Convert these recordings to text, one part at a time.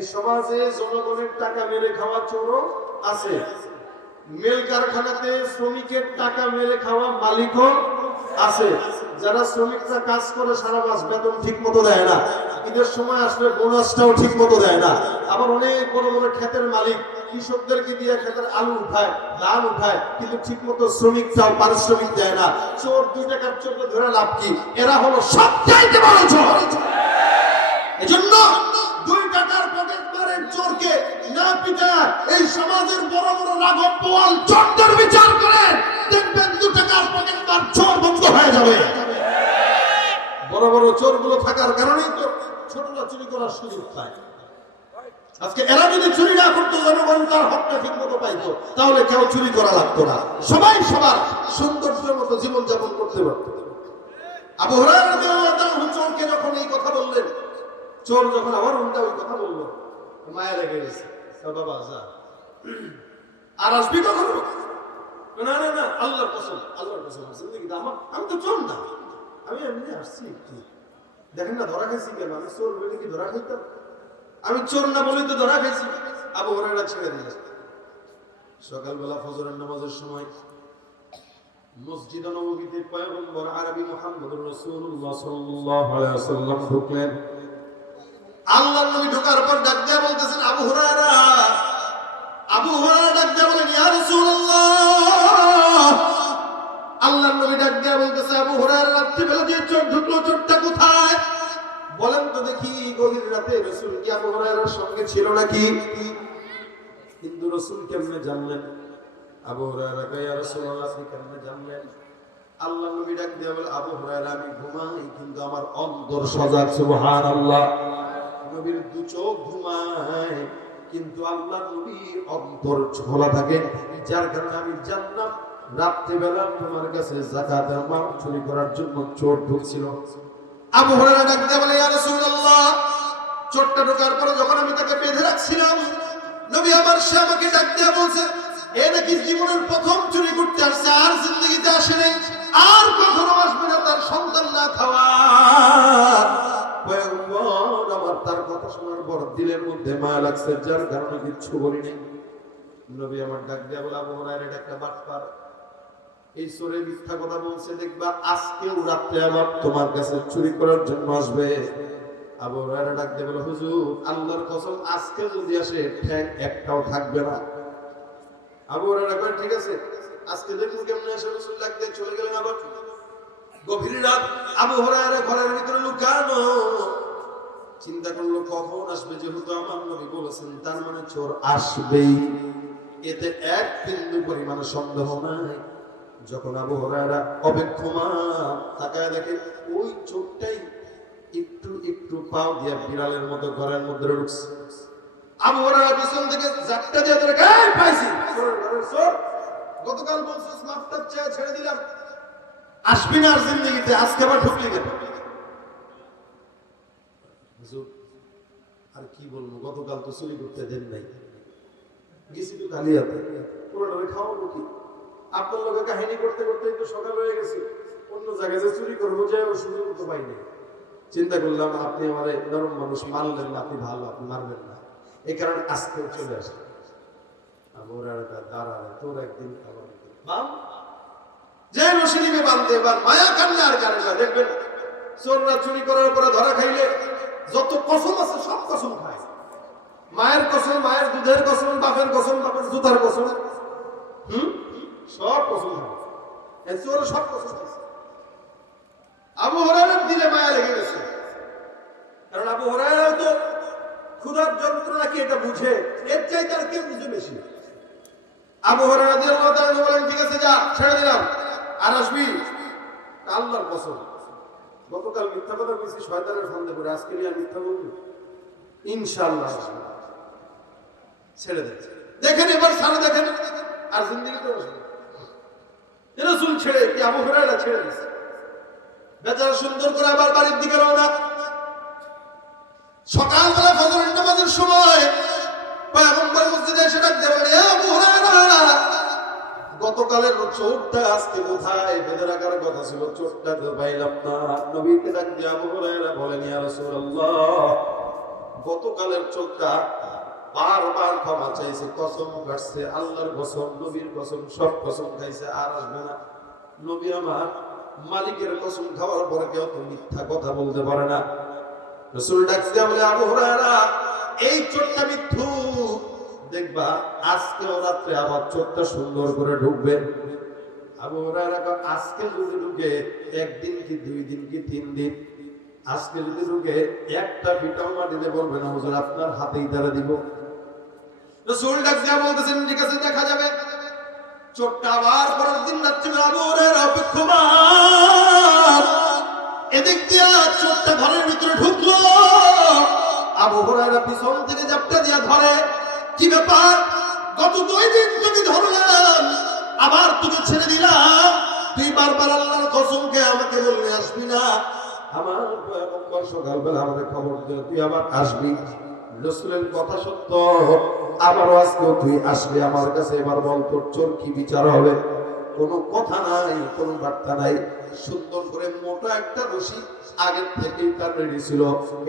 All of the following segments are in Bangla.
এই সমাজে জনগণের টাকা মেরে খাওয়া চোরও আছে, মিল কারখানাতে শ্রমিকের টাকা মেরে খাওয়া মালিকও আছে। যারা শ্রমিকরা কাজ করে সারা মাস বেতন ঠিক মতো দেয় না, ঈদের সময় আসলে বোনাসটাও ঠিক মতো দেয় না। আবার অনেক বড় বড় ক্ষেতের মালিক কৃষকদেরকে দিয়ে ক্ষেতের আলু উঠায়, ধান উঠায়, কিন্তু ঠিক মতো শ্রমিকটাও পারিশ্রমিক দেয় না। চোর 2 টাকার চোরকে ধরে লাভ কি? এরা হলো সবচাইতে বড় চোর। এজন্য 2 টাকার পকেট মারের চোরকে না পিটায় এই সমাজের বড় বড় রাঘব বোয়াল চোরদের বিচার করেন, দেখবেন 2 টাকার পকেট মার চোর বন্ধ হয়ে যাবে। বড় বড় চোরগুলো থাকার কারণেই তো ছোটরা চুরি করার সুযোগ পায়। আজকে এরা যদি চুরি না করতো, জনগণ তার হকটা ঠিক মতো পাইতো, তাহলে কেউ চুরি করা লাগতো না, সবাই সবার সৌন্দর্যের মতো জীবন যাপন করতে পারত। আবু হুরায়রা রাদিয়াল্লাহু আনহু চোরকে যখন এই কথা বললেন, চোর যখন আবার উল্টা ওই কথা বললো, মায়া লেগে গেছে। বাবা যা, আর আসবি কখনো? না না না, আল্লাহর কসম, আল্লাহর কসম, আমি তো চোর না, আমি এমনি আসছি একটু। দেখেন না ধরা খাইছি কেন? আমি চোর বলে কি ধরা খাইতাম? আমি চোর না বলে তো ধরা খাইছি। আবু হুরায়রা ছেড়ে দিল। সকালবেলা ফজরের নামাজের সময় মসজিদ নববীতে পয়গম্বর আরবি মুহাম্মদুর রাসূলুল্লাহ সাল্লাল্লাহু আলাইহি ওয়াসাল্লাম ঢুকলেন। আল্লাহর নবী ঢোকার পর ডাক দিয়ে বলতেছেন, আবু হুরায়রা। আবু হুরায়রা ডাক দিয়ে বলেন, ইয়া রাসূলুল্লাহ। আল্লাহর নবী ডাক দিয়ে বলতেছে, আবু হুরায়রা, রাত্রিবেলা যে চোর ঢুকলো, চোরটা কোথায় বলেন তো দেখি? গভীর রাতে রাসূল কি আবু হুরায়রার সঙ্গে ছিল নাকি? কিন্তু রাসূল কেমনে জানলেন? আবু হুরায়রা কয়, ইয়া রাসূলুল্লাহ, আপনি কেমনে জানলেন? আল্লাহর নবী ডাক দিয়ে বলে, আবু হুরায়রা, আমি ঘুমাই কিন্তু আমার অন্তর সজাগ। সুবহানাল্লাহ। নবীর 2 চোখ ঘুমায় কিন্তু আল্লাহর নবীর অন্তর খোলা থাকে, যার কারণে আমি জানলাম রাত্রিবেলা তোমার কাছে যাকাতের মাল চুরি করার জন্য চোর ঢুকছিল। আবু হুরায়রা ডাক দিয়ে বলে, ইয়া রাসূলুল্লাহ, চোরটা ঢোকার পরে যখন আমি তাকে বেঁধে রাখছিলাম, নবী আমার সে আমাকে ডাক দিয়ে বলছে, এ নাকি জীবনের প্রথম চুরি করতে আসছে, আর জিন্দেগিতে আসে নাই, আর কখনো আসবে না তার সন্তান না খাওয়া। পয়গম্বর আমার তার কথা শোনার পর দিলের মধ্যে মায়া লাগছে, যার কারণে কিচ্ছু বলি নাই। নবী আমার ডাক দিয়ে বলে, আবু হুরায়রা, এটা একটা বাটপার, এই চোরে মিথ্যা কথা বলছে, দেখবা আজকেও রাত্রে আবার তোমার কাছে চুরি করার জন্য আসবে। আবু হুরায়রা ডাক দিয়ে বলে, হুজুর আল্লাহর কসম, আজকে যদি আসে ঠ্যাং একটাও থাকবে না। আবু হুরায়রা কয়, ঠিক আছে, আজকে দেখুন কেমনে আসে। রাসূল ডাক দিয়ে চলে গেলেন। আবার গভীর রাত, আবু হুরায়রা ঘরের ভিতরে লুকানো, চিন্তা করলো কখন আসবে, যেহেতু আমার নবী বলেছেন তার মানে চোর আসবেই, এতে এক বিন্দু পরিমাণে সন্দেহ নাই। যখন আবু হুরায়রা অপেক্ষমান তাকায় দেখে ওই চোরটাই একটু একটু পাও দিয়া বিড়ালের মতো ঘরের মধ্যে ঢুকছে। আবু হুরায়রা পিছন থেকে জাটটা দিয়ে ধরে, এই পাইছি, চোর, গতকাল বলছিস মাফটা চেয়ে ছেড়ে দিলাম, আসবি না আর জিন্দেগিতে, আজকে আবার ঢুকলি কেন? হুজুর আর কি বলবো, গতকাল তো চুরি করতে দেন নাই, গেছি তো খালি হাতে, পুরোটা খাওয়াবো কি? আপনার লোকে কাহিনী করতে করতে একটু সকাল হয়ে গেছে, অন্য জায়গায় যে চুরি করবো যে সুযোগ তো পাইনি। চিন্তা করলাম আপনি আমার নরম মানুষ, মারলেন না, আপনি ভালো, আপনি মারবেন না, এই কারণে আজকেও চলে আসে। দাঁড়ালে তোর একদিন খাবার যে রশিদিকে বাঁধতে, এবার মায়া কান্না আর কানে না। দেখবেন চোররা চুরি করার পরে ধরা খাইলে যত কসম আছে সব কসম খায়, মায়ের কসম, মায়ের দুধের কসম, বাপের কসম, বাপের জুতার কসম, সব কসম খায়, চোর সব কসম খায়। আবু হুরায়রার দিলে মায়া লেগে গেছে, কারণ আবু হুরায়রাও তো ক্ষুধার যন্ত্রণা কি এটা বুঝে, এর চাইতে আর কেউ বুঝে বেশি। আবু হুরায়রা রাদিয়াল্লাহু তাআলা বলেন, ঠিক আছে যা, ছেড়ে দিলাম, আর আসবি? আল্লাহর কসম, গতকাল মিথ্যা কথা বলছি শয়তানের ফন্দে করে, আজকে নিয়ে মিথ্যা বলবো? ইনশাআল্লাহ ছেড়ে দিচ্ছে। দেখেন এবার সারা দেখেন, আর জিন্দেগিতে আসবে। রাসূল ছেড়ে কি আবু হুরায়রা ছেড়ে দিয়েছে, বেচারা সুন্দর করে আবার বাড়ির দিকে রওনা। সকালবেলা ফজরের নামাজের সময় পয়গম্বর মসজিদে এসে ডাক দিয়ে বলে, আবু হুরায়রা, গতকালের চোরটা আজকে কোথায়? বেঁধে রাখার কথা ছিল, চোরটা তো পাইলাম না। নবীকে ডাক দিয়ে আবু হুরায়রা বলেন, ইয়া রাসূলুল্লাহ, গতকালের চোরটা বারবার ক্ষমা চাইছে, কসম কাটছে, আল্লাহর কসম, নবীর কসম, সব কসম খাইছে, আর আসবে না। নবী আমার মালিকের কসম খাওয়ার পরে কেউ তো মিথ্যা কথা বলতে পারে না। রাসূল ডাকতে বলে, আবু হুরায়রা, এই চোরটা মিথ্যু, দেখবা আজকেও রাত্রে আবার চোরটা সুন্দর করে ঢুকবে। আবু হুরায়রা কয়, আজকে যদি ঢুকে, একদিন কি 2 দিন কি 3 দিন, আজকে যদি ঢুকে একটা পিটাও মাটিতে বলবে না, হুজুর আপনার হাতেই দ্বারা দিব। রাসূল ডাক দিয়া বলতেছেন, ঠিক আছে দেখা যাবে। চোরটা আবার পরের দিন রাত্রে আবু হুরায়রা অপেক্ষমান, এদিক দিয়া চোরটা ঘরের ভিতরে ঢুকলো। আবু হুরায়রা পিছন থেকে জাপটা দিয়া ধরে, কি ব্যাপার, গত 2 দিন তুমি ধরলাম, আবার তুমি ছেড়ে দিলাম, তুই বারবার আল্লাহর কসম খেয়ে আমাকে বললে আসবি না, আমার পয়গম্বর সকালবেলা আমাদের খবর দিল তুই আবার আসবি, রাসূলের কথা সত্য, আবারও আজকে তুই আসবি আমার কাছে, এবার বল তোর চোর কি বিচার হবে। কোনো কথা নাই, কোনো বার্তা নাই। সুন্দর করে মোটা একটা রশি আগের থেকেই তার রেডি ছিল,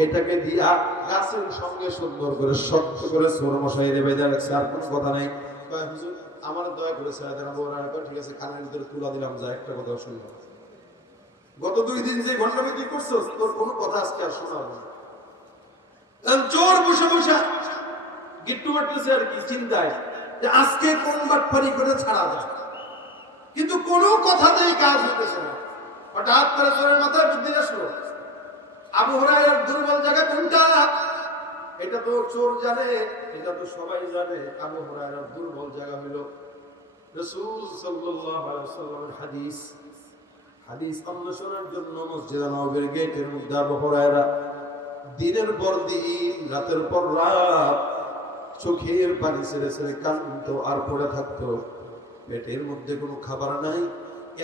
এটাকে দিয়া গাছের সঙ্গে সুন্দর করে শক্ত করে চোর মশাই বেঁধে রাখছে, আর কোনো কথা নাই। হুজুর আমার দয়া করে ছেড়ে দেন। ঠিক আছে, কানের ভিতরে তুলা দিলাম, যা একটা কথা শুনবো। গত 2 দিন যে ঘন্টামি তুই করছিস, তোর কোনো কথা আজকে আর শোনা হবে না। চোর বসে বসে গিট্টু মারতেছে আর কি, চিন্তায় যে আজকে কোন বাটপারি করে ছাড়া যায়, কিন্তু কোনো কথাতেই কাজ হতেছে না। হঠাৎ করে চোরের মাথায় বুদ্ধি আসলো, আবু হুরায়রার দুর্বল জায়গা কোনটা, এটা তো চোর জানে, এটা তো সবাই জানে। আবু হুরায়রার দুর্বল জায়গা হলো রাসূল সাল্লাল্লাহু আলাইহি ওয়াসাল্লামের হাদিস। হাদিস অন্বেষণের জন্য মসজিদে নববীর গেটের মধ্যে আবু হুরায়রা দিনের পর দিন, রাতের পর রাত চোখের পানি ছেড়ে ছেড়ে কাঁদতো আর পড়ে থাকতো, পেটের মধ্যে কোনো খাবার নাই।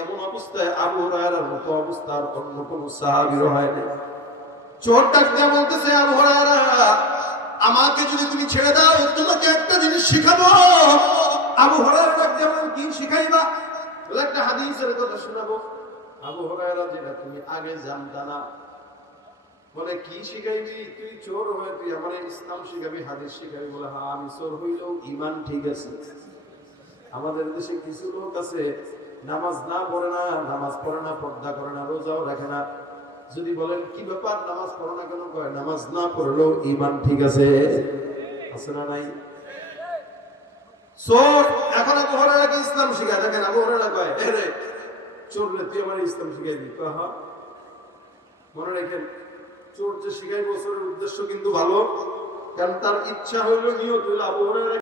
এমন অবস্থায় আবু হুরায়রার মতো অবস্থা আর অন্য কোনো সাহাবীর হয় না। চোর ডাক দিয়ে বলতেছে, আবু হুরায়রা, আমাকে যদি তুমি ছেড়ে দাও, তোমাকে একটা জিনিস শিখাবো। আবু হুরায়রা ডাক দিয়ে বলেন, কি শিখাইবা? বলে, একটা হাদিসের কথা শোনাবো। আবু হুরায়রা, যেটা তুমি আগে জানতা না। বলে, কি শিখাইবি? তুই চোর হয়ে তুই আমার ইসলাম শিখাবি, হাদিস শিখাবি? বলে, হ্যাঁ, আমি চোর হইলেও ঈমান ঠিক আছে। আমাদের দেশে কিছু লোক আছে নামাজ না পড়ে না, নামাজ পড়ে না, পর্দা করে না, রোজাও রাখে না। যদি বলেন কি ব্যাপার, নামাজ পড়ো না কেন? কয়, নামাজ না পড়লেও ঈমান ঠিক আছে। আছে না নাই? চোর এখন আবু হুরায়রাকে ইসলাম শিখায়। দেখেন আবু হুরায়রা কয়, এ রে চোর রে, তুই আমার ইসলাম শিখাইবি? কয়, হ্যাঁ। মনে রাখেন, চোর যে শিখাইবো, চোরের উদ্দেশ্য কিন্তু ভালো, কারণ তার ইচ্ছা হইলো, নিয়ত হইলো আবু হুরায়রা